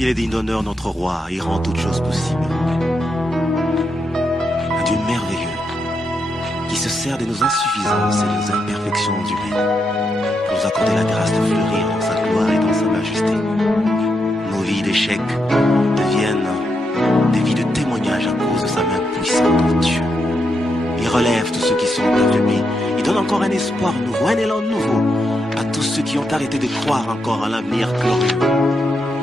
Il est digne d'honneur, notre roi, il rend toutes choses possibles. Un Dieu merveilleux, qui se sert de nos insuffisances et de nos imperfections humaines, pour nous accorder la grâce de fleurir dans sa gloire et dans sa majesté. Nos vies d'échecs deviennent des vies de témoignage à cause de sa main puissante en Dieu. Il relève tous ceux qui sont affaiblis. Il donne encore un espoir nouveau, un élan nouveau à tous ceux qui ont arrêté de croire encore à l'avenir glorieux.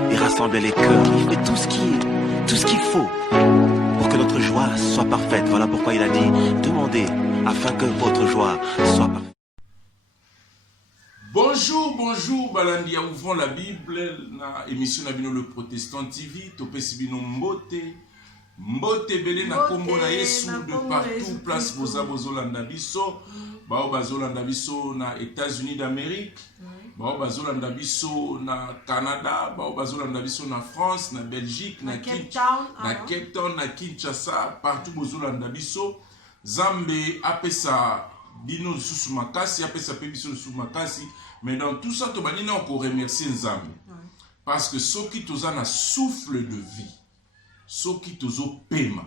Il rassemble les cœurs, il fait tout ce qu'il faut pour que notre joie soit parfaite. Voilà pourquoi il a dit, demandez afin que votre joie soit parfaite. Bonjour, Balandi, ouvrons la Bible, na émission Nabino le Protestant TV, Topesi Bino Mbote Belé na Kombo na Yesu de partout, place Boza Bozolanda Biso, Bao Bazolanda Biso na États-Unis d'Amérique, Bao Bazolanda Biso na Canada, Bao Bazolanda Biso na France, na Belgique, na Cape Town, na Kinshasa, partout Bozolanda Biso, Zambe apesa Bino Susu Makasi, apesa Pebiso Susu Makasi, mais dans tout ça, Tobanina on remercie Nzambe. Parce que ceux qui tous un souffle de vie, ceux qui tous au paiement,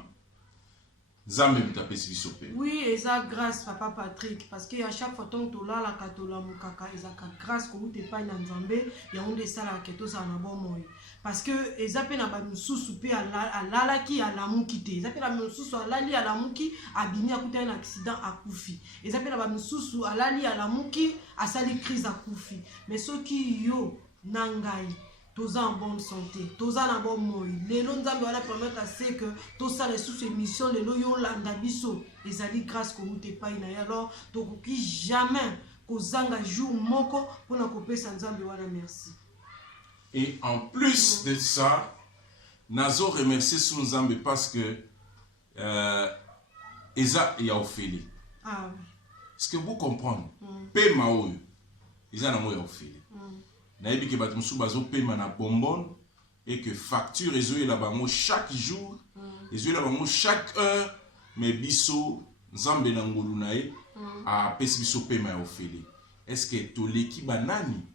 Nzambe mtapesi biso paiement. Oui, et ça grâce Papa Patrick, parce que à chaque fois que tu as la katola mukaka, et ça grâce que tu pas dans Nzambe, il y a un des salles qui tous en bon moyen. Parce que ils appellent à Moussou à l'alaki à la moukité. Ils appellent à Moussou à l'ali à la mouki à bini à côté un accident à Koufi. Ils appellent à Moussou à l'ali à la mouki à sali crise à Koufi. Mais ceux qui yo nangai, tous en bonne santé, tous en bon moyen. Les longs amis voilà permettre à ce que tous ça les sous émissions les loyaux landabiso. Ils allaient grâce que vous t'es pas iné alors donc qui jamais kozanga jour moko pour na couper sans Nzambe voilà merci. Et en plus de ça, Nazo remercie son Nzambe parce que Eza y a offert. Ah oui. Est-ce que vous comprenez? Paiement oyo, Eza na mo ya offert. Na yebi ke bato musu bazo paiement na bonbon et que facture ezo la bango chaque jour, ezo la bango chaque heure, mais biso Nzambe na ngolu na ye a pesi biso paiement ya offert. Est-ce que to leki banani?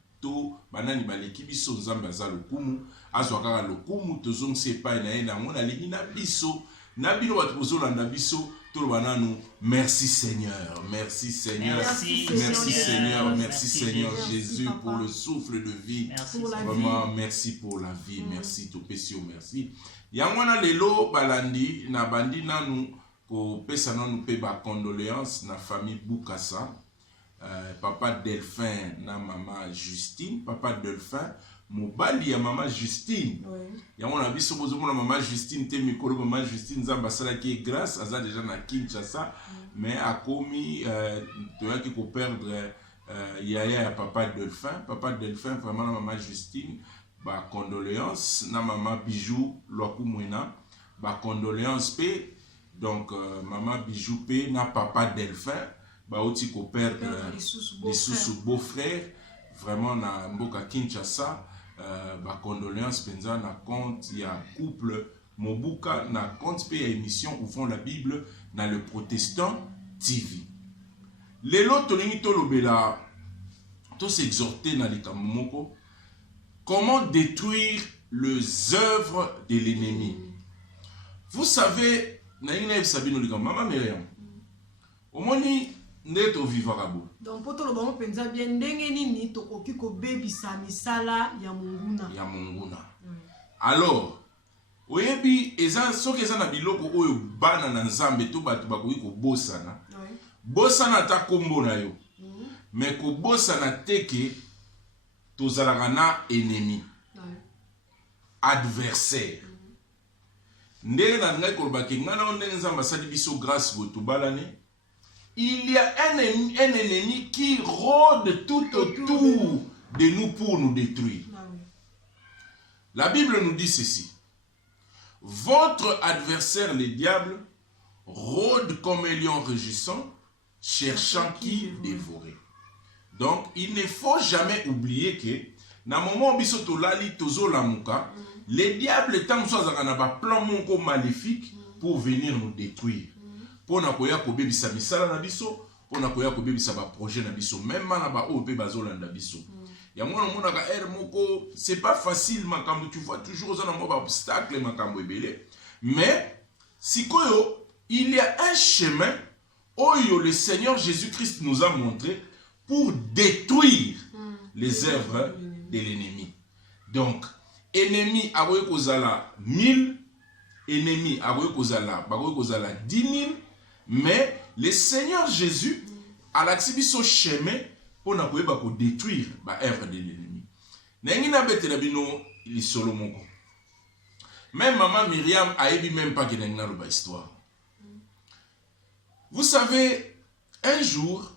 Banani baleki biso Nzambe aza lokumu azwa kaka lokumu tozong sepa na ye na ngona leki na biso na bino bato bozolanda biso toloba nanu merci Seigneur, merci Seigneur, merci Seigneur, merci Seigneur Jésus pour le souffle de vie, vraiment merci pour la vie, merci topesi merci yangwana lelo balandi na bandi nanu ko pesa nanu pe ba condoléances na famille Bukasa. Papa Delphin na maman Justine, papa Delphin, mobali ya maman Justine. Ya on a vu ce besoin maman Justine te mikolo maman Justine zamba sala qui est grâce aza déjà na Kinshasa mais a commis toi qui ko perdre yaya papa Delphin vraiment na maman Justine ba condoléances na maman Bijou Lokumwena ba condoléances pe donc maman Bijou pe na papa Delphin ba oti ko perdre les sous beau-frère vraiment na mboka Kinshasa ba condoléances penza na compte ya couple Mobuka na compte pe émission ouvrons la Bible dans le Protestant TV. Lelo tolingi tolobela to s'exhorter na likamoko comment détruire les œuvres de l'ennemi. Vous savez na ina sabino likam mama Myriam omoni neto vivagabo. Donc pour tout le monde pensa bien ndenge nini tokoki ko bebisa misala ya munguna. Ya munguna. Alors, oyebi eza soki eza na biloko oyo bana na Nzambe to bato bakoki ko bosana. Bosana ta kombo na yo. Mais ko bosana teke tozalaka na ennemi. Adversaire. Ndenge na ngai ko baki ngana ndenge Nzambe asali biso grâce boto balane. Il y a un ennemi qui rôde tout autour de nous pour nous détruire. La Bible nous dit ceci. Votre adversaire, le diable, rôde comme un lion rugissant, cherchant qui dévorer. Donc, il ne faut jamais oublier que, dans le moment où nous sommes le diable est un plan maléfique pour venir nous détruire. Pour na koya ko bebisa misala na biso, pour na koya ko bebisa ba projet na biso, même na ba o pe bazolanda biso. yango na monaka air moko c'est pas facile makambo, tu vois toujours aux anomos obstacle makambo ebele, mais sikoyo il y a un chemin où le Seigneur Jésus-Christ nous a montré pour détruire les œuvres de l'ennemi. Donc ennemi aboye kozala 1000, ennemi aboye kozala 10 000, mais le Seigneur Jésus a l'accès son chemin pour ne détruire l'œuvre de l'ennemi. Nengi na bete na bino li solo moko. Même maman Myriam a ébi même pas que nengi na loba histoire. Vous savez, un jour,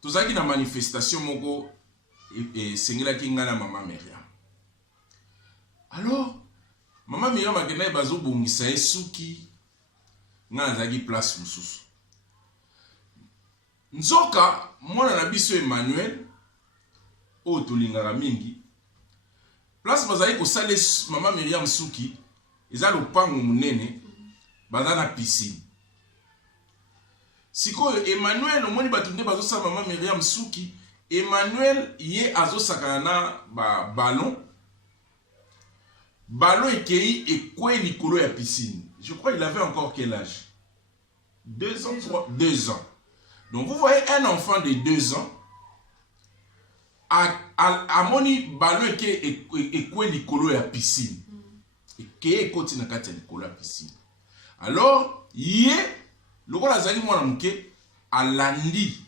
tous qui na manifestation moko et sengela ki ngana maman Myriam. Alors, maman Myriam a gena bazo bongisa esuki ngana zaki place mususu. Nzoka mwana na biso Emmanuel o tolingaka mingi place bazali kosala mama Myriam suki eza lopango munene baza na piscine. Sikoyo Emmanuel omoni bato nde bazosala mama Myriam suki, Emmanuel ye azosakana na ballon ekei ekwe likolo ya piscine. Je crois il avait encore quel âge? 2 ans, 2 ans. Donc vous voyez un enfant de 2 ans a moni ballon qui est quoi likolo ya piscine et qui est côté na kati likolo ya piscine. Alors yé lokola zali mwana muke alandi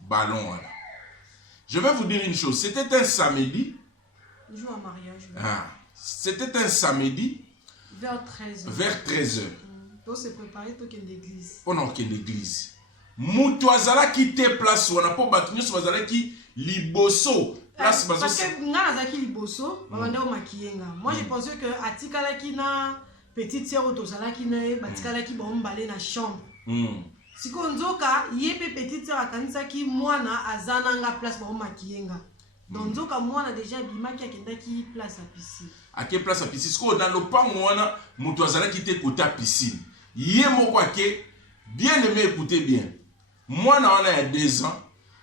ballon wala. Je vais vous dire une chose, c'était un samedi. Jour à mariage. C'était un samedi vers 13h. Vers 13h. Donc c'est préparé pour qu'il y ait l'église. On a qu'il l'église. Mutu azala ki te place wana po batu nyoso bazala ki liboso place bazo. Parce que nga azaki liboso babanda o makiyenga. Moi je pensais que atikala ki na petite sœur otozala ki na batikala ki bombale na chambre. Siko nzoka yepe petite sœur akanisa ki mwana azana nga place ba makiyenga. Donc nzoka mwana déjà bimaki akenda ki place à piscine. Ake place à piscine. Siko na lopango wana mutu azala ki te kota piscine. Yé moko ake bien aimé, écoutez bien. Moi, on a 2 ans,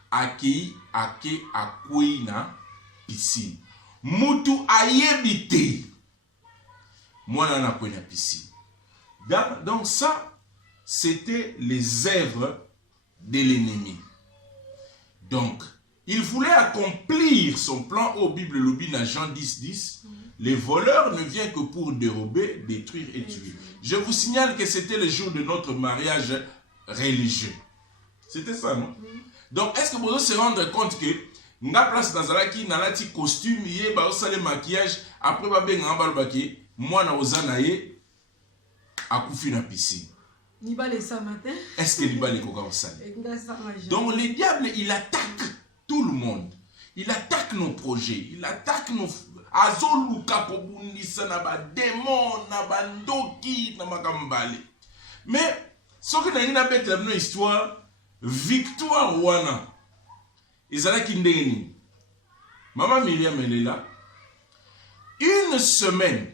ake na piscine. Mutu ayebite. Moi, on a akwe na piscine. Donc ça, c'était les œuvres de l'ennemi. Donc, il voulait accomplir son plan au Bible Lobby dans Jean 10:10. Les voleurs ne viennent que pour dérober, détruire et tuer. Je vous signale que c'était le jour de notre mariage religieux. C'était ça, non? Donc, est-ce que vous se rendre compte que nga place Nazaraki, nalati costume, yé, ba osale maquillage, après ba benga balbaki, moi na ozana ye, akufi na piscine. Niba le ça matin. Est-ce que Niba le koka osale? Donc, le diable, il attaque tout le monde. Il attaque nos projets, il attaque nos azoluka kobundisa na ba démon na ba ndoki na makambale. Mais ce que nous avons fait une histoire, victoire wana ezalaki ndenge. Maman Myriam elle est là. Une semaine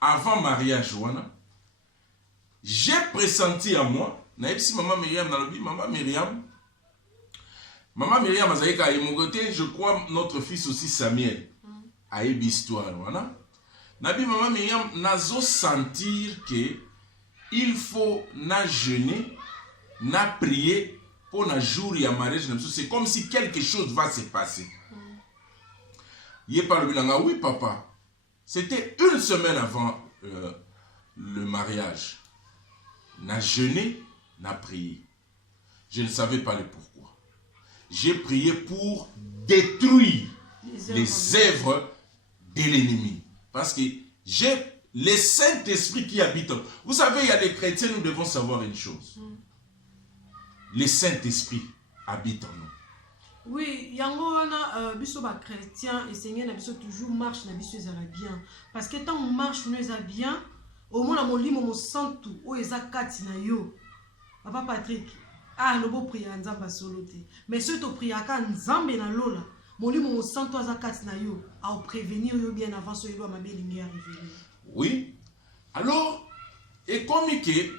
avant mariage wana, j'ai pressenti à moi, naïbsi maman Myriam dans le but, Maman Myriam azalika et mon côté, je crois notre fils aussi Samuel. Aïbi histoire wana. Nabi maman Myriam nazo sentir que il faut na jeûner, na prier pour na jour ya mariage. C'est comme si quelque chose va se passer. Il est par le bilanga, oui papa. C'était une semaine avant le mariage. Na jeûner, na prier. Je ne savais pas le pourquoi. J'ai prié pour détruire les œuvres de l'ennemi. Parce que j'ai le Saint-Esprit qui habite. Vous savez, il y a des chrétiens, nous devons savoir une chose. Le Saint-Esprit habite en nous. Oui, yango wana biso ba chrétien et Seigneur na biso toujours marche na biso ezala bien. Parce que tant on marche nous ezala bien, au moins na molimo mo santu o ezakati na yo. Papa Patrick, lobo priya nzamba solote. Mais ce to priya ka nzambe na lola. Molimo mo santu azakati na yo, a prévenir yo bien avant ce yo mabe lingi arriver. Oui. Alors, et comme que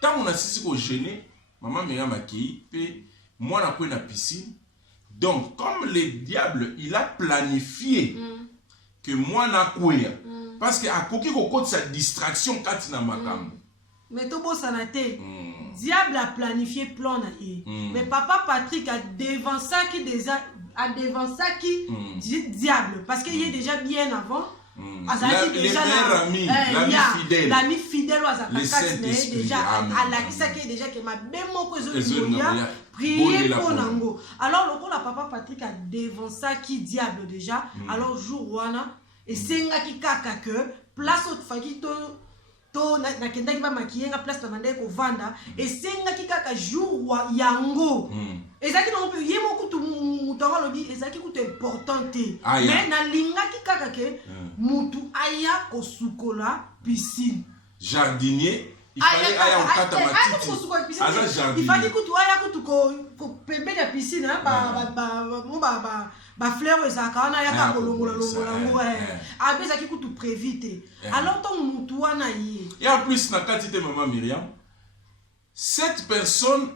tant on a sisi ko gêner, maman Myriam akei pe moi na ko na piscine. Donc, comme le diable, il a planifié que moi na kweya. Parce que à koki ko sa distraction quand na makambo. Mais tout beau sanaté. Diable a planifié plan na e. Mais papa Patrick a dévancé qui déjà a dévancé qui diable parce qu'il est déjà bien avant. L'ami fidèle déjà à la qui déjà que ma prier pour nango. Alors le papa Patrick a dévancé qui diable déjà. Alors jour wana et senga ki kaka que place au fakito to na kenda ki ba makiye nga place na mande ko vanda et senga ki kaka jour wa yango. Ezaki non peut yemo kutu mutonga lobi ezaki kutu importante mais na linga ki kaka ke mutu aya ko sukola piscine jardinier il fallait aya okata matiti aza jardinier il fallait kutu aya kutu ko pembe ya piscine ba fleur ezaka na yaka kolongola longola abezaki kutu prévite alors ton mutu wana yi et en plus na kati te maman Myriam cette personne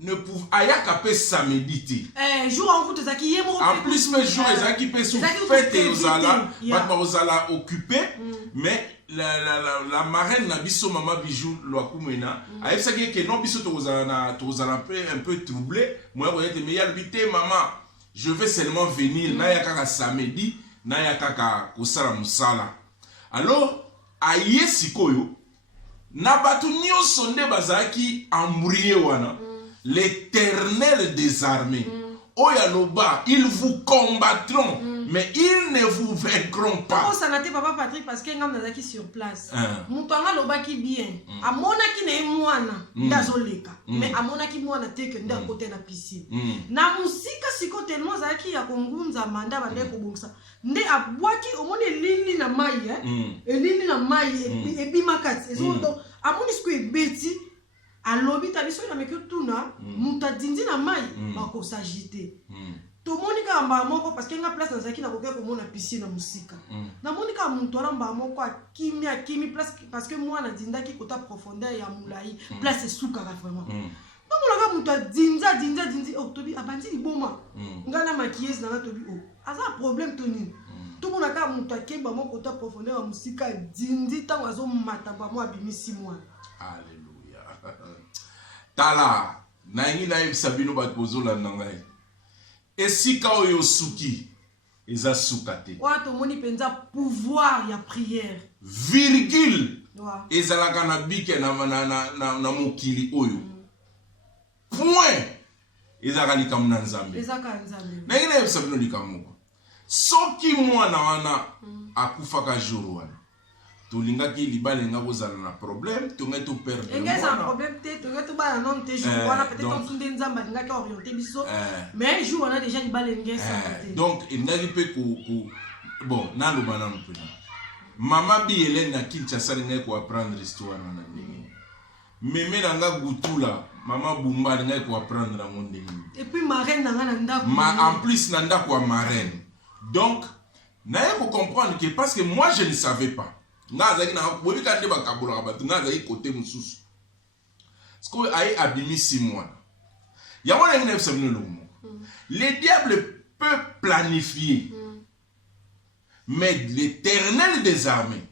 ne pouvait ayaka sa méditer. Jour en route ezaki yemo. En plus mes jours ezaki pe sous fête ozala, batma ozala occupé, mais la marraine na biso mama Bijou Loakumena, a saki que non biso to ozala un peu troublé, moi on était meilleur bité maman, je vais seulement venir na yaka samedi, na yaka kosala musala. Alors aye sikoyo na batu nyonso nde bazaki embrouillé wana. L'Éternel des armées. Oyaloba, ils vous combattront, mais ils ne vous vaincront pas. Ça n'a papa Patrick parce qu'il y a un qui sur place. Moutanga loba qui bien. A mona qui n'est moana d'azoleka. Mais a mona qui moana te que d'un côté la piscine. Na musika siko tellement zaki ya kongunza manda bande ko bongsa. Nde abwaki omone lini na mai elini na mai et bimakati. Ezo donc amoni siko ebeti. Alobi tabiso na mekyo tuna muta dindi na mai bako s'agiter. To monika amba moko parce que nga place na zaki na koke ko mona piscine na musika. Na monika muntu ala mba moko kimi place parce que moi na dinda ki kota profondeur ya mulai place suka vraiment. Donc on a muta dinza dindi octobi abandi iboma. Nga na maquilleuse na tobi o. Aza problème toni. Tout mon aka muta kemba moko kota profondeur ya musika dindi tango azo matamba mo abimisi moi. Alléluia. Tala naingi na sabino batbozola nangai esika oyo suki eza sukate wato moni penza pouvoir ya prière virgule ezalaka na bike na mokili oyo point ezaka likambo na nzambe naingi na sabino likambo soki mwana wana akufaka jour wana tolingaki libale nga kozala na problème tonga to perdre engeza problème te tonga to bana non te jour wana peut-être on sunde nzamba ngaki orienter biso mais jour wana déjà libale ngesa te donc indaki pe ko bon nalo bana mpena mama bi Hélène na Kinshasa ngai ko apprendre histoire na ndenge meme na nga gutula mama bumba ngai ko apprendre na monde et puis marraine na nga na ndako en plus na ndako wa marraine donc na ko comprendre que parce que moi je ne savais pas Nazaki na bobi ka ndeba kabola ba nazaki côté mususu sko ai abimisi mwana ya wana ngene sabino lomo le diable peut planifier mais l'Éternel des armées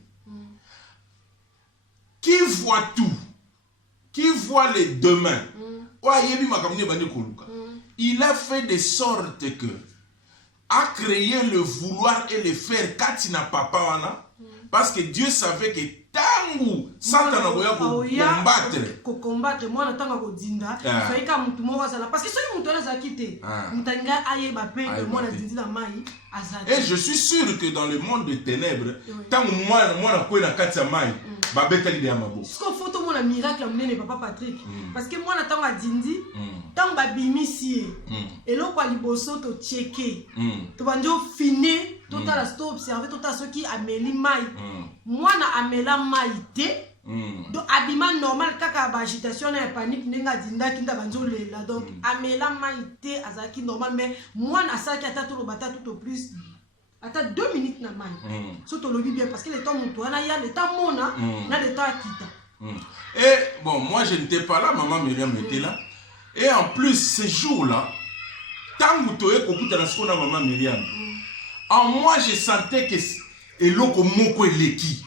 qui voit tout qui voit les demain oyebi makamne bande koluka il a fait de sorte que a créé le vouloir et le faire katina papa wana. Parce que Dieu savait que tangu Satan ko combattre moi natanga ko dinda faika mutu moko sala parce que soki mutu za quitter mutanga aye ba pe moi na dindi na mai azati. Et je suis sûr que dans le monde des ténèbres tangu moi na ko na kati ya mai ba betali ya mabo. Ce qu'on photo mon miracle amene papa Patrick parce que moi natanga dindi tangu ba bimisi et lo kwa liboso to checker to banjo finer tout à la stop observer tout à ce qui ameli mai moi na amela mai te donc abima normal kaka ba agitation na panique nenga dinda kinda banjo lela donc amela mai te azaki normal mais moi na saki ata to bata tout au plus ata 2 minutes na mai so to lobi bien parce que le temps mon toi na ya le temps mona na le temps akita et bon moi je n'étais pas là maman Myriam était là et en plus ces jours là Tango toye kokuta na siko na maman Myriam. En moi je sentais que eloko moko eleki.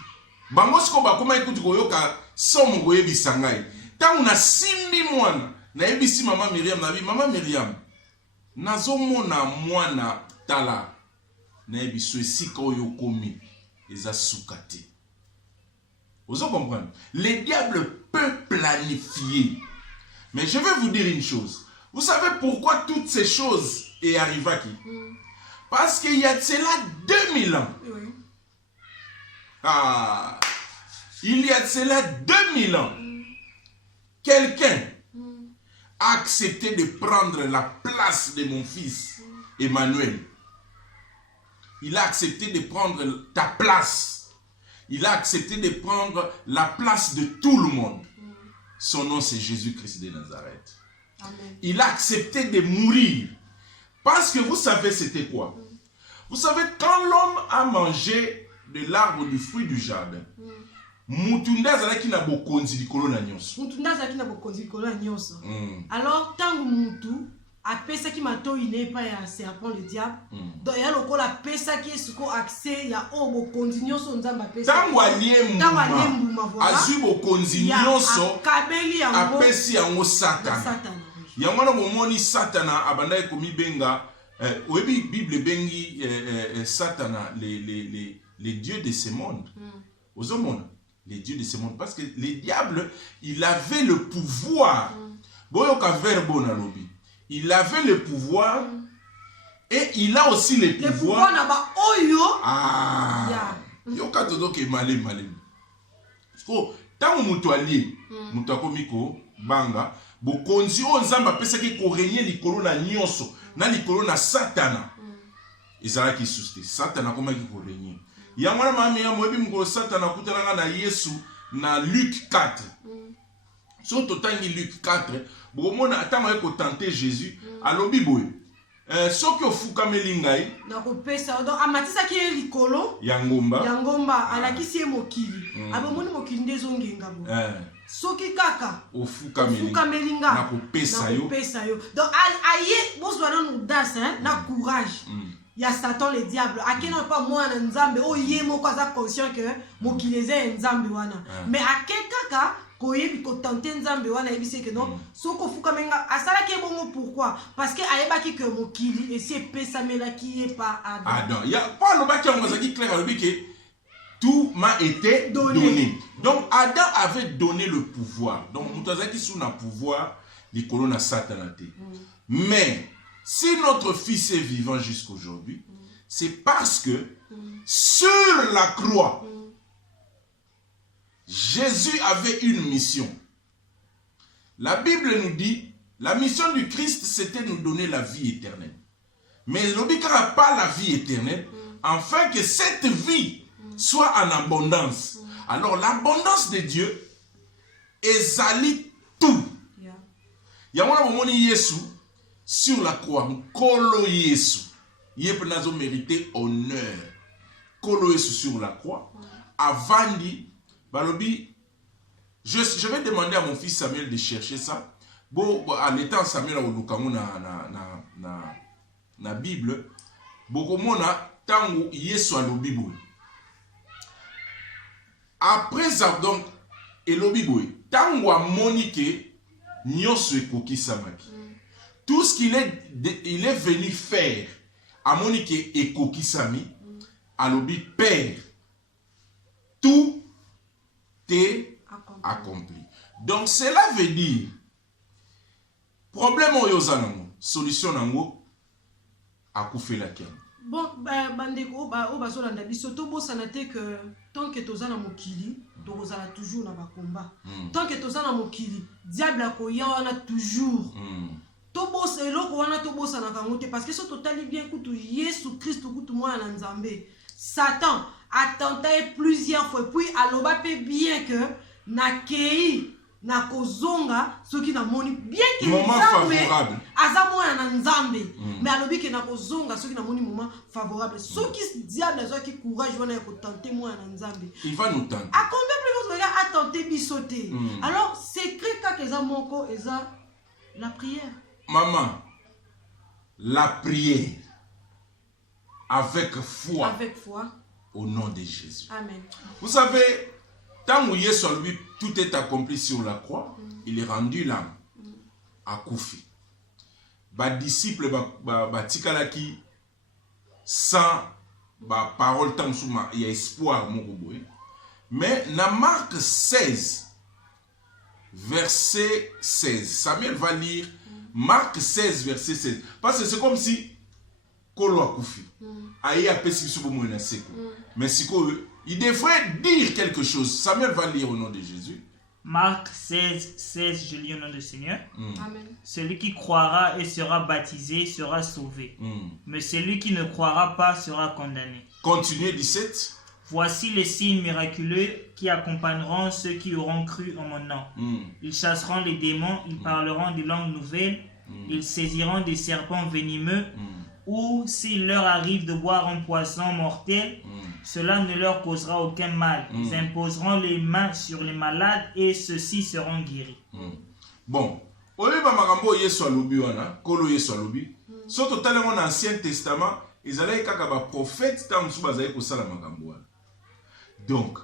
Bango siko ba koma ekuti koyoka somo koyebisa ngai. Tango na simbi mwana na yebisi maman Myriam na bi maman Myriam. Nazomona mwana tala na yebiso esika oyo komi eza sukate. Vous comprenez? Le diable peut planifier. Mais je vais vous dire une chose. Vous savez pourquoi toutes ces choses est arrivées qui? Parce qu'il y a de cela 2000 ans. Oui. Ah, il y a de cela 2000 ans. Quelqu'un a accepté de prendre la place de mon fils Emmanuel. Il a accepté de prendre ta place. Il a accepté de prendre la place de tout le monde. Son nom c'est Jésus-Christ de Nazareth. Amen. Il a accepté de mourir. Parce que vous savez c'était quoi? Vous savez, quand l'homme a mangé de l'arbre du fruit du jardin, Mutunda zalaki na bokonzi likolo na nyonso. Mutunda zalaki na bokonzi likolo na nyonso. Alors tango mutu apesaki matoi nepa ya serpent le diable. Donc ya lokola pesaki esuko accès ya o bokonzi nyonso nzamba pesa. Tango aliembuma voilà. Azu bokonzi nyonso kabeli yango apesi yango Satan. Yango na bomoni Satana abanda komi benga oyebi Bible bengi Satana les dieux de ce monde. Aux hommes les dieux de ce monde parce que le diable il avait le pouvoir. Boyoka verbo na lobi. Il avait le pouvoir et il a aussi le pouvoir. Ah, yoka todo ke malé. Sko tango mutu ali, mutu akomiko banga, bokonzi o nzamba pesa ki ko régner likolo na nyonso, na likolo na Satana. Ezala ki suste. Satana koma ki ko régner. Yango na mami ya moyebi mko Satana kutelanga na Yesu na Luc 4. So totangi Luc 4, bomona atango eko tenter Jésus alobi boye. Soki ofukameli ngai na kopesa donc amatisa ki likolo ya ngomba alakisi mokili abomoni mokili ndezongenga bo soki kaka ofukameli nga na kopesa yo donc aye bozwana n'audace na courage ya Satan le diable akena pas mwana nzambe o ye moko aza conscient que mokili eza nzambe wana mais akekaka koyebi ko tenter nzambe wana yebise que non soko fukamenga asala ke bongo pourquoi parce que ayebaki que mokili et c'est pesamela qui est pas Adam. Ya pas le baki on zaki clair alobi que tout m'a été donné. Donc Adam avait donné le pouvoir. Donc mutazaki sous na pouvoir likolo na Satanate. Mais si notre fils est vivant jusqu'aujourd'hui, c'est parce que sur la croix Jésus avait une mission. La Bible nous dit, la mission du Christ, c'était de nous donner la vie éternelle. Mais l'obéissance n'a pas la vie éternelle, afin que cette vie soit en abondance. Alors l'abondance de Dieu exalie tout. Il y a un moment Yesu sur la croix, Kolo Yesu, il a mérité honneur. Kolo Yesu sur la croix, avant dit, Balobi, je vais demander à mon fils Samuel de chercher ça. Bon, à l'état Samuel a olukango na Bible. Bokomona tango Yesu alobi boy. Après ça donc elobi boy. Tango a monique nyonso ekoki samaki. Tout ce qu'il est venu faire à monique ekoki sami alobi père. Tout accompli. Donc cela veut dire problème oyozanango solution nango akufela kiam. Bon bandeko ba bazolanda biso to bosana te que tant que tozana mokili tozala toujours na ba combat. Tant que tozana mokili diable akoya wana toujours. To bosa eloko wana to bosana kango te parce que so totali bien kutu Yesu Christ kutu mwana nzambe. Satan a tenté plusieurs fois puis aloba pe bien que na kei na kozonga soki na moni bien que moment favorable azamo na nzambe mais alobi que na kozonga soki na moni moment favorable soki diable azo ki courage wana ya ko tenter moi na nzambe il va nous tenter a combien plus votre regard a tenté bisoter alors secret ka keza moko eza la prière maman la prière avec foi. Avec foi. Au nom de Jésus. Amen. Vous savez, tant où Yesu lui, tout est accompli sur la croix, il est rendu l'âme à Koufi. Les disciples batikalaki sans parole tant souma, il y a espoir mon robot. Mais dans Marc 16 verset 16, Samuel va lire Marc 16 verset 16 parce que c'est comme si Kolo a Koufi. Mais il devrait dire quelque chose. Samuel va lire au nom de Jésus. Marc 16, 16, je lis au nom du Seigneur. Amen. Celui qui croira et sera baptisé sera sauvé. Mais celui qui ne croira pas sera condamné. Continuez 17. Voici les signes miraculeux qui accompagneront ceux qui auront cru en mon nom. Ils chasseront les démons, ils parleront des langues nouvelles, ils saisiront des serpents venimeux, ou s'il leur arrive de boire un poisson mortel, cela ne leur causera aucun mal. Ils imposeront les mains sur les malades et ceux-ci seront guéris. Bon, oyeba makambo Yesu alobi wana, kolo Yesu alobi. Soto tala mon Ancien Testament, ils allaient kaka ba prophète tam su bazali ko sala makambo wana. Donc,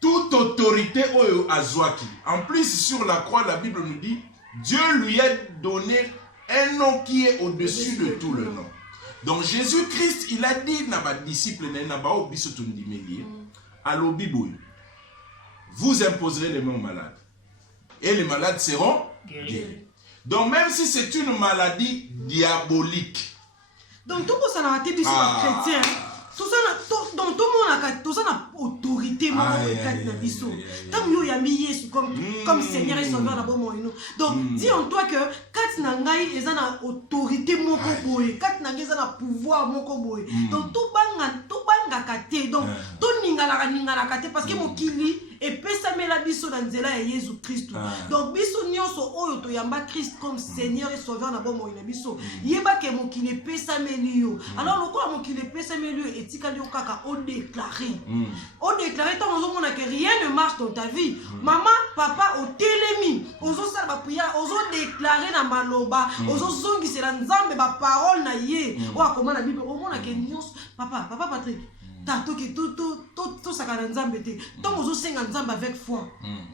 toute autorité oyo azwaki. En plus sur la croix, la Bible nous dit, Dieu lui a donné un nom qui est au-dessus de tout le nom. Donc Jésus-Christ, il a dit à ses disciples, vous imposerez les mains aux malades. Et les malades seront guéris. Donc même si c'est une maladie diabolique. Donc tout ça n'a été dit sur les chrétiens. Tout ça, donc tout le monde a autorité. Tant y a mis Yesu comme Seigneur et Sauveur d'abord. Donc dis en toi que quand nangai ils ont autorité mon koboy, quand nangai ils ont pouvoir mon koboy. Donc tout banga kate, donc tout ningala kate parce que mon kili et pesa mela biso dans nzela ya Jésus Christ. Donc biso nyonso oyo to yamba Christ comme Seigneur et Sauveur d'abord mo ina biso. Yeba ke mon kili pesa melio. Alors lokwa mon kili pesa melio etikali okaka o déclarer. O déclarer tant ozo mona que rien ne marche dans ta vie. Maman, papa au telemi, ozo sala ba prière, ozo déclarer na maloba, ozo zongisela nzambe ba parole na ye. O akoma na Bible o mona que nyonso papa Patrick. Tato que tout ça quand nzambe te. Tant ozo senga nzambe avec foi.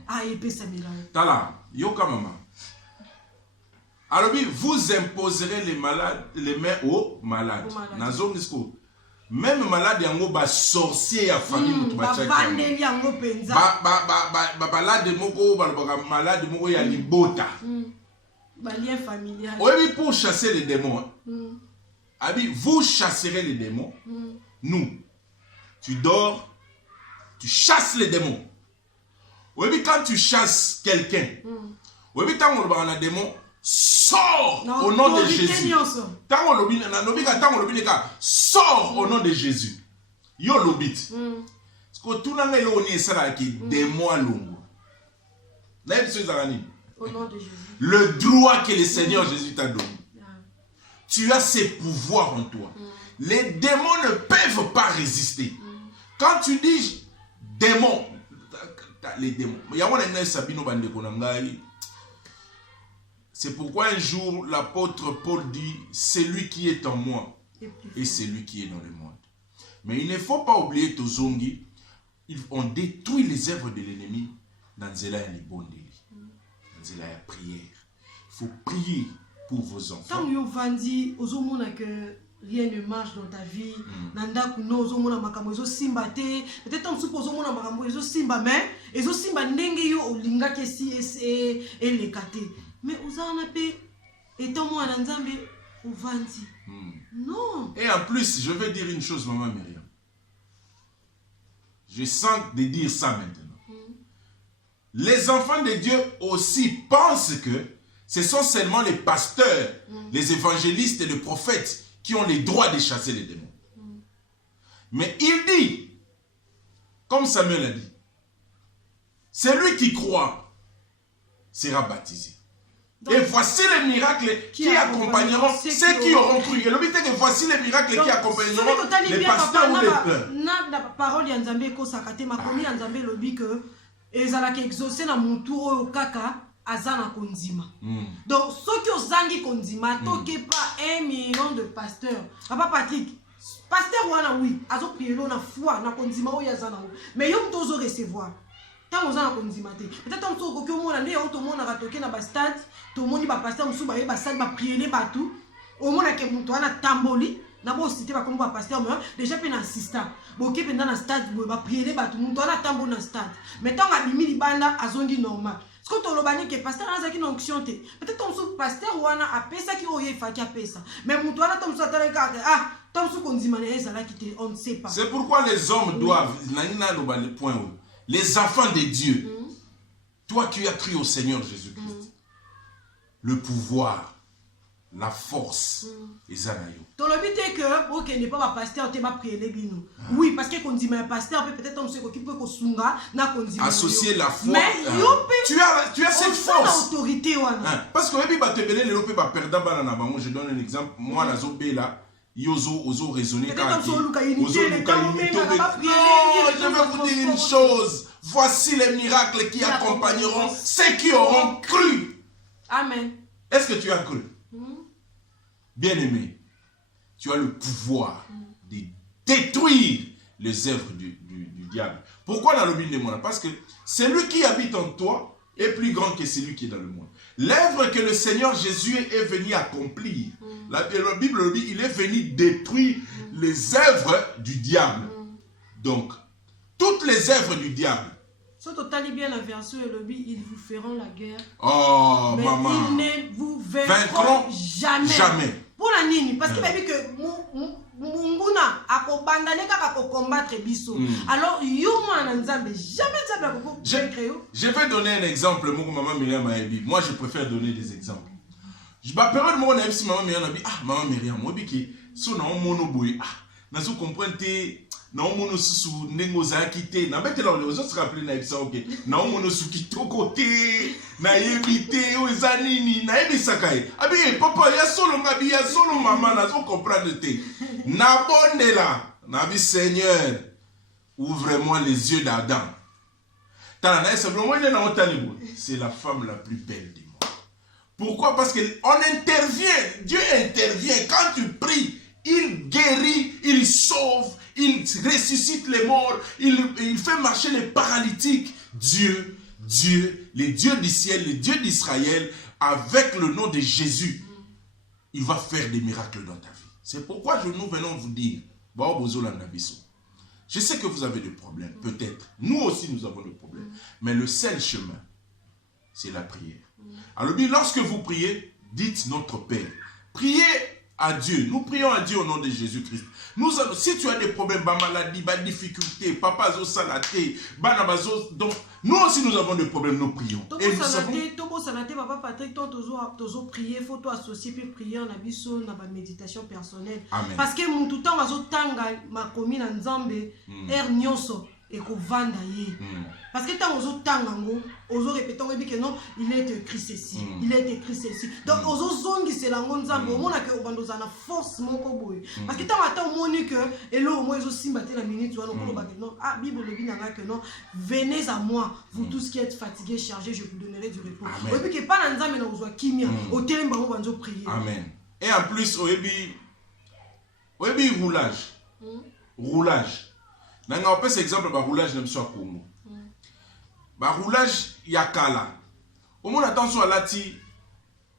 Ah epesa mila. Tala, yoka mama. Alors vous imposerez les mains aux malades. Nazom nisko. Même malade yango ba sorcier ya famille mutu ba chaki. Bandeli yango penza. Malade moko malade moko ya libota. Ba lien familial. Oui, pour chasser les démons. Abi, vous chasserez les démons. Nous, tu dors, tu chasses les démons. Oui, quand tu chasses quelqu'un, oui, quand on a un démon, sors au nom de Jésus. Sors au nom de Jésus. Yo lobit. Parce que tout le monde est là qui démon à l'ombre. Au nom de Jésus. Le droit que le Seigneur Jésus t'a donné. Tu as ces pouvoirs en toi. Les démons ne peuvent pas résister. Quand tu dis démons, les démons. C'est pourquoi un jour l'apôtre Paul dit, c'est lui qui est en moi et c'est lui qui est dans le monde. Mais il ne faut pas oublier Tozongi, on détruit les œuvres de l'ennemi dans Zela et les bons délits. Dans Zela et la prière. Il faut prier pour vos enfants. Tant que vous vendez, vous avez que rien ne marche dans ta vie. Nanda kuno ozomona makambo ezo simba te. Peut-être on suppose ozomona makambo ezo simba mais ezo simba ndenge yo olinga kesi et les kate. Mais vous en avez étant moi dans Nzambe au vandi. Non. Et en plus, je vais dire une chose, maman Myriam. Je sens de dire ça maintenant. Les enfants de Dieu aussi pensent que ce sont seulement les pasteurs, les évangélistes et les prophètes qui ont les droits de chasser les démons. Mais il dit, comme Samuel a dit, celui qui croit sera baptisé. Donc, et voici les miracles qui accompagneront ceux qui auront cru. Et le but est que voici les miracles qui accompagneront les pasteurs ou les peurs. La parole de Nzambe ko sakate makomi Nzambe lobi que ezala ke exaucer na mutu o kaka azana konzima. Donc ceux qui ont zangi konzima, toke pas 1 million de pasteurs. Papa Patrick, pasteur wana oui, azo prier na foi na konzima o yazana. Mais yo mtozo recevoir. Tant aux ans konzima te. Peut-être on so ko mona ne on to mona ka toke na ba stade, to moni ba pasteur musu ba ba salle ba prier les batou. O mona ke mutu ana tamboli. D'abord cité ba comme ba pasteur mais déjà pe na assistant. Boké pe na stade ba prier les batou. Mutu ana tamboli na stade. Mais tant a bimi libanda azongi normal. Quand on l'a que pasteur a une onction, peut-être ton pasteur ou a pesa qui oye fa qui a pesa. Mais mon toit là ton sa tele carte ah ton sou konzima ne ezala qui on ne sait pas. C'est pourquoi les hommes doivent nanina le point où les enfants de Dieu. Toi qui as cru au Seigneur Jésus-Christ. Le pouvoir, la force les anayo. Ton le but est que OK n'est pas pasteur tu vas prier les bino. Oui parce que konzima pasteur peut-être on se qui peut ko sunga na konzima. Associer la foi. Mais tu as cette force. L'autorité parce que même ba te belé le pe ba perdre bana na bango, je donne un exemple. Moi na zo bela yozo ozo raisonner quand je vais vous dire une chose. Voici les miracles qui accompagneront ceux qui auront cru. Amen. Est-ce que tu as cru? Bien-aimé, tu as le pouvoir de détruire les œuvres du diable. Pourquoi dans le Bible de monde? Parce que celui qui habite en toi est plus grand que celui qui est dans le monde. L'œuvre que le Seigneur Jésus est venu accomplir, la Bible le dit, il est venu détruire les œuvres du diable. Donc, toutes les œuvres du diable. Si tu bien la version et le but, ils vous feront la guerre. Oh, mais maman. Ils ne vous vaincront jamais. Pour la nini, parce qu'il m'a dit que Munguna a combattre biso. Alors, je vais donner un exemple. Moi, je préfère donner des exemples. Je m'appelle mon ami si maman Myriam a dit ah maman Myriam, moi qui son nom monoboy ah nazo comprendre non mono sous nengoza quitté na bête là les autres se rappeler na ça OK na mono sous qui to côté na éviter aux anini na ebisakai abi papa ya solo ngabi ya solo maman nazo comprendre te na bonne là na bi Seigneur ouvre-moi les yeux d'Adam tana simplement il est dans Otanibo c'est la femme la plus belle du monde. Pourquoi? Parce qu'on intervient, Dieu intervient. Quand tu pries, il guérit, il sauve, il ressuscite les morts, il fait marcher les paralytiques. Dieu, le Dieu du ciel, le Dieu d'Israël, avec le nom de Jésus, il va faire des miracles dans ta vie. C'est pourquoi nous venons vous dire, je sais que vous avez des problèmes, peut-être. Nous aussi, nous avons des problèmes. Mais le seul chemin, c'est la prière. Alors, lorsque vous priez, dites notre Père. Priez à Dieu. Nous prions à Dieu au nom de Jésus-Christ. Si tu as des problèmes, maladie, difficultés, papa zo salaté, donc nous aussi nous avons des problèmes, nous prions. Et nous savons... Papa Patrick, toujours prier, faut toi associer puis prier en abisso dans la méditation personnelle. Amen. Parce que mon tout temps mazo tanga ma commune en Zambé, nyonso et ko vanda ye. Parce que tant aux tangango, aux répétons que non, il est écrit ceci, il est écrit ceci. Donc aux zongi c'est la ngonzambo, on a que obandoza na force moko boy. Parce que tant attend moni que et là au moins zo simbaté la minute tu non, ah Bible le dit que non, venez à moi, vous tous qui êtes fatigués, chargés, je vous donnerai du repos. Et puis que pas nzambe na ozo kimia, au terme bango banzo prier. Amen. Et en plus oyebi roulage. Roulage. Nanga on peut cet exemple ba roulage nem so Congo. Ba roulage yakala. Au moins attention à lati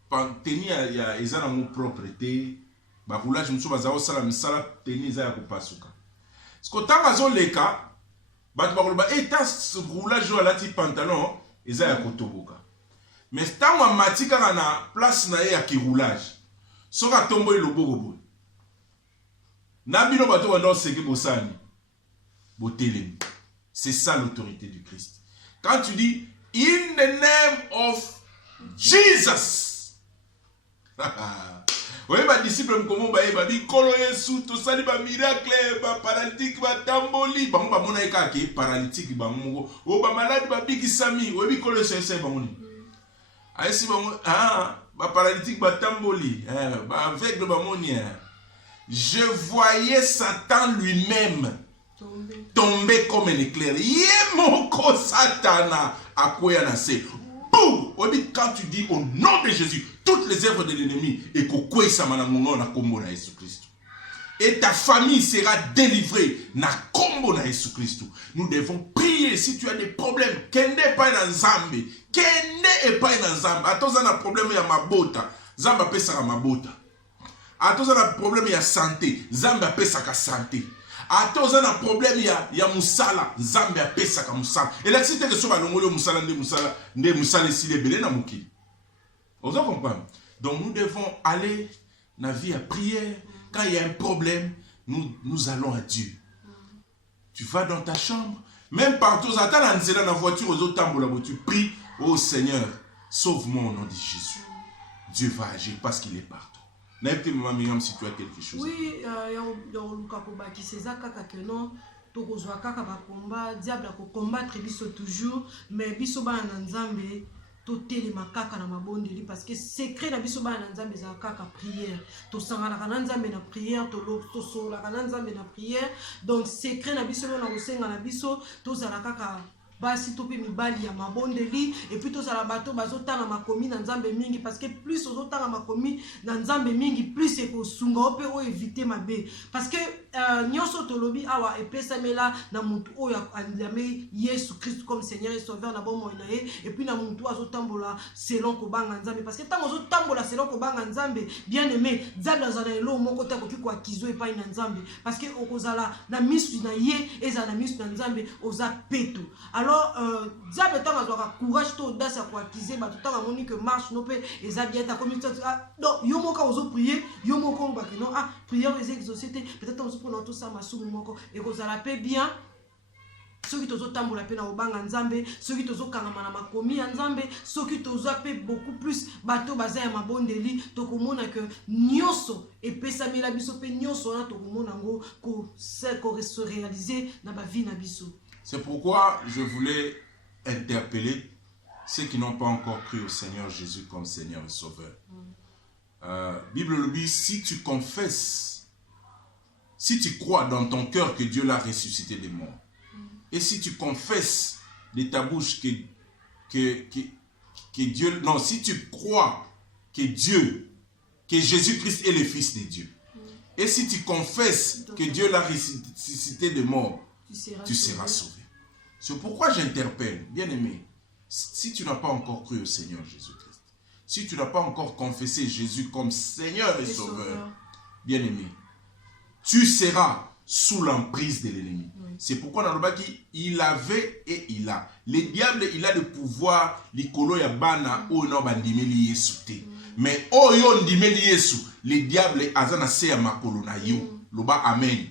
panteni ya ezana mo propreté. Ba roulage mso bazao sala misala teni za ya kopasuka. Sko tanga zo leka ba ba eta roulage zo lati pantalon eza ya kotoboka. Mais tanga matika na place na ya ki roulage. Soka tombo iloboko. Na bino bato wanda seki bosani. C'est ça l'autorité du Christ. Quand tu dis in the name of Jesus. Oui, ma disciple comment ba di kolo Yesu to sali ba miracle ba paralytique ba tamboli ba mo ba mona eka ke paralytique ba mo o ba malade ba bigi sami o bi kolo sese ba moni. Aisi ba mo ba paralytique ba tamboli ba aveugle ba moni. Je voyais Satan lui-même tomber comme un éclair. Yemoko Satana akoya na se. Bouh! Quand tu dis au nom de Jésus, toutes les œuvres de l'ennemi, et et ta famille sera délivrée. Nous devons prier si tu as des problèmes. Kende pas dans Zambé. Kende est pas dans Zambé. Attends, on a un problème, il y a mabota. Zamba pesa mabota. Attends, on a un problème, il y a santé. Zamba pesa ka santé. Attends, on a un problème, il y a musala. Zamba pesa ka musala. Et là, si tu es sur la longue, musala, si les belés na muki. Vous comprenez? Donc, nous devons aller dans la vie à prière. Quand il y a un problème, nous allons à Dieu. Tu vas dans ta chambre, même partout, tu attends dans la voiture, aux autres tu pries, oh Seigneur, sauve-moi au nom de Jésus. Dieu va agir parce qu'il est partout. N'importe maman Myriam, si tu as quelque chose. Oui, il y a un qui sait ça, non. Tokozwa kaka ba combat, diable ko combattre biso toujours, mais biso ba na Nzambe. Totele makaka na mabondeli parce que secret na biso bana nzambe za kaka prière to sangana kana nzambe na prière to sola kana nzambe na prière donc secret na biso na kosenga na biso to zala kaka basi to pe mibali ya mabondeli et puis to zala bato bazotanga makomi na nzambe mingi parce que plus ozotanga makomi na nzambe mingi plus e ko sunga pe o éviter mabe parce que nyonso tolobi awa epesamela na mutu oyo andame Yesu Christ comme Seigneur et Sauveur na bon moyen et puis na mutu azotambola selon ko banga nzambe parce que tant ozotambola selon ko banga nzambe bien aimé nzambe azana elo moko ta ko kiko akizo epai na nzambe parce que okozala na misu na ye eza na misu na nzambe oza peto alors nzambe tant azwaka courage to audace ko akize ba tout temps moni que marche no pe eza bien ta comme donc yo moko ozo prier yo moko ba que non prière les exaucés peut-être on pour tout ça masumu moko et kozala pe bien soki tozotambola pe na obanga nzambe soki tozokangama na makomi ya nzambe soki tozwa pe beaucoup plus bato baza ya mabondeli tokomona que nyonso epesamela biso pe nyonso wana tokomona ngo ko se réaliser na ba vie na biso. C'est pourquoi je voulais interpeller ceux qui n'ont pas encore cru au Seigneur Jésus comme Seigneur et Sauveur. Bible le dit, si tu confesses, si tu crois dans ton cœur que Dieu l'a ressuscité des morts, et si tu confesses de ta bouche que Dieu, non, si tu crois que Jésus-Christ est le Fils de Dieu, et si tu confesses que Dieu l'a ressuscité des morts, tu seras sauvé. C'est pourquoi j'interpelle, bien aimé, si tu n'as pas encore cru au Seigneur Jésus-Christ, si tu n'as pas encore confessé Jésus comme Seigneur et Sauveur, bien aimé, tu seras sous l'emprise de l'ennemi. Oui. C'est pourquoi dans le bas il avait et il a. Le diable, il a le pouvoir, l'ikolo ya bana, o no bandimeli yesu te. Mais o yo ndimeli yesu, le diable azana se ya makolo na yo. Loba amen.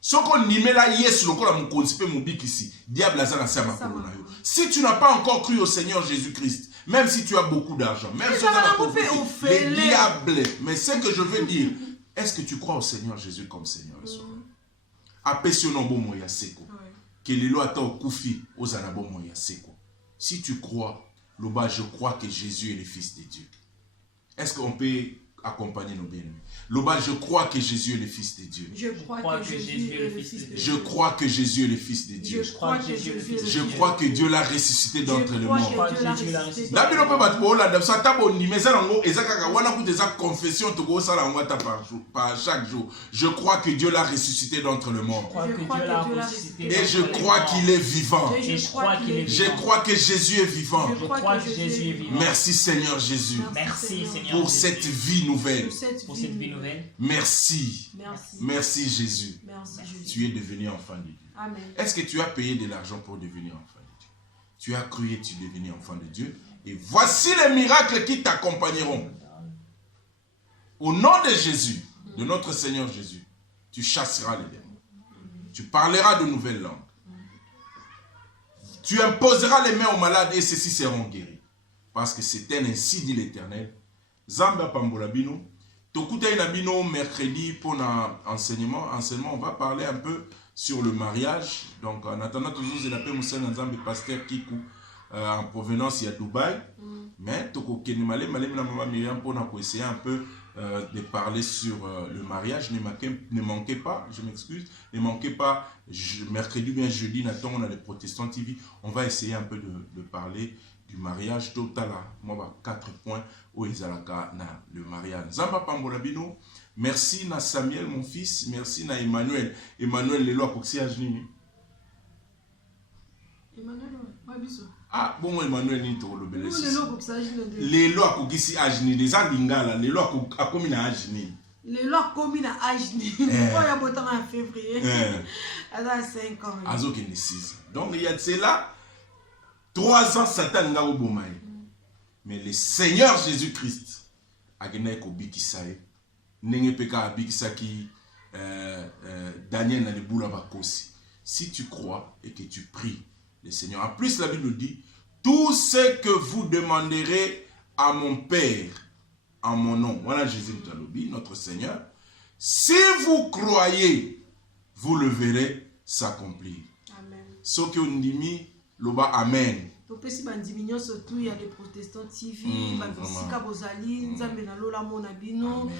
Soko ndimela yesu lokola mukonzi pe mubikisi, diable azana se ya makolo na yo. Si tu n'as pas encore cru au Seigneur Jésus-Christ, même si tu as beaucoup d'argent, même si tu as le diable, mais ce que je veux dire, est-ce que tu crois au Seigneur Jésus comme Seigneur et Sauveur? Si tu crois, je crois que Jésus est le Fils de Dieu. Est-ce qu'on peut accompagner nos bien-aimés? Je crois que Jésus est le Fils de Dieu. Je crois que Jésus est le Fils de Dieu. Je crois que Jésus est le Fils de Dieu. Je crois que Jésus est le Fils de Dieu. Je crois que Dieu l'a ressuscité d'entre les morts. Je crois que Dieu l'a ressuscité d'entre les morts. Chaque jour. Je crois que Dieu l'a ressuscité d'entre les morts. Et je crois qu'il est vivant. Je crois que Jésus est vivant. Merci Seigneur Jésus. Merci Seigneur pour cette vie nouvelle. Merci. Merci Jésus. Merci Jésus. Tu es devenu enfant de Dieu. Amen. Est-ce que tu as payé de l'argent pour devenir enfant de Dieu? Tu as cru et tu es devenu enfant de Dieu. Et voici les miracles qui t'accompagneront. Au nom de Jésus, de notre Seigneur Jésus, tu chasseras les démons. Tu parleras de nouvelles langues. Tu imposeras les mains aux malades et ceux-ci seront guéris. Parce que c'est ainsi dit l'Éternel. Zamba Pambolabino. Tokuta Inabino mercredi pour l'enseignement. On va parler un peu sur le mariage. Donc en attendant, toujours j'ai appelé Moussa Nzambe pasteur Kikou en provenance de Dubaï. Mais Toko Kenimale, Maman Myriam pour essayer un peu de parler sur le mariage. Ne manquez pas, je m'excuse, ne manquez pas, mercredi ou bien jeudi, on a les Protestants TV, on va essayer un peu de parler du mariage total. Moi, 4 points où ils ont le mariage. Zamba Pambolabino, merci na Samuel, mon fils, merci na Emmanuel. Emmanuel, les lois pour que c'est Emmanuel, ah, bon, Emmanuel, ni to le bel. Les lois pour que c'est agni, les alingala, les lois pour commis à agni. Les lois commis à agni. Il y a beau en février. Elle a 5 ans. Azo qui est 6. Donc, il y a de cela. 3 ans, Satan n'a pas boumé. Mais le Seigneur Jésus-Christ a gagné au Bikisaï. N'est pas Bikisaki Daniel n'a le boula bakosi. Si tu crois et que tu pries, le Seigneur. En plus, la Bible dit tout ce que vous demanderez à mon Père en mon nom. Voilà Jésus notre Seigneur. Si vous croyez, vous le verrez s'accomplir. Amen. Ce que on dit, loba amen. Topesi bandimignon surtout il y a les Protestants TV, bandisika bozali, nzambe na lola mona bino,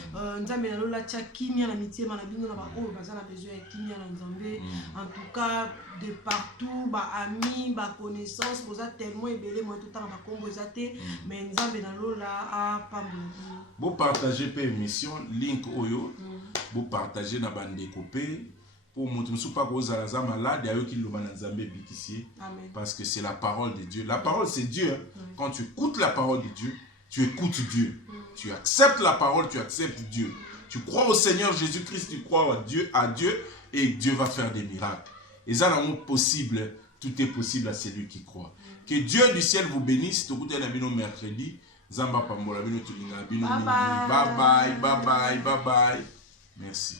nzambe na lola tia kimia na mitima na bino na ba o bazana besoin ya kimia na nzambe. En tout cas de partout, ba amis, ba connaissance, boza tellement ebele moi tout temps ba kombo zate, mais nzambe na lola a pambo. Bo partager pe émission link oyo, bo partager na bande copé. Pour montrer que pas malade, il y a qui le parce que c'est la parole de Dieu. La parole, c'est Dieu. Quand tu écoutes la parole de Dieu, tu écoutes Dieu. Tu acceptes la parole, tu acceptes Dieu. Tu crois au Seigneur Jésus-Christ, tu crois à Dieu, et Dieu va faire des miracles. Et ça, possible, tout est possible à celui qui croit. Que Dieu du ciel vous bénisse. Tout le monde mercredi. Zamba Pambola, bye bye, bye bye, bye bye. Merci.